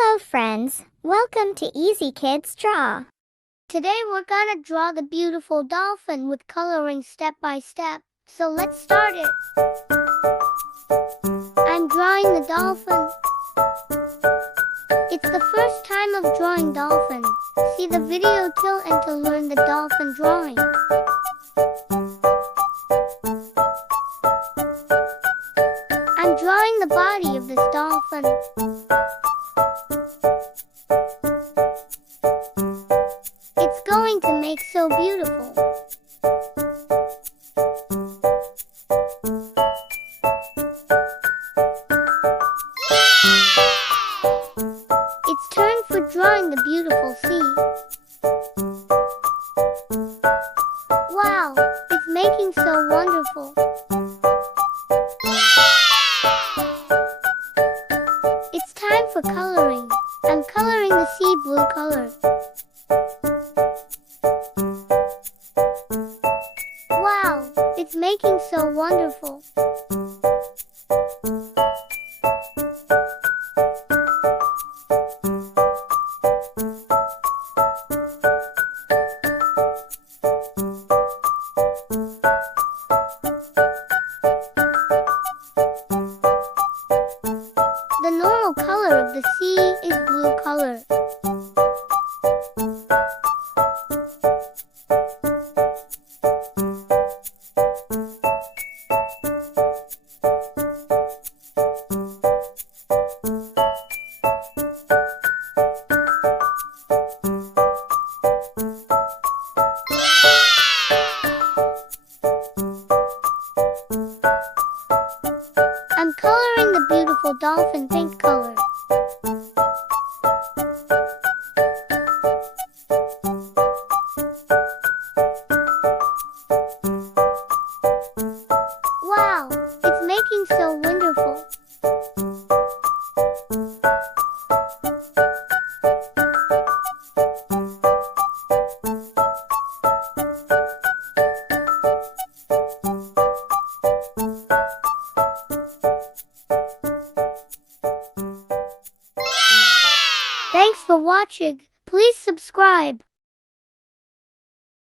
Hello friends, welcome to Easy Kids Draw. Today we're gonna draw the beautiful dolphin with coloring step by step. So let's start it. I'm drawing the dolphin. It's the first time of drawing dolphin. See the video till end to learn the dolphin drawing. I'm drawing the body of this dolphin. It's going to make so beautiful. It's turn for drawing the beautiful sea. Wow, it's making so wonderful. It's time for coloring. I'm coloring the sea blue color. Wow, it's making so wonderful. The normal color of the sea is blue color. I'm coloring the beautiful dolphin pink color. Wow, it's making so wonderful. Thanks for watching. Please subscribe.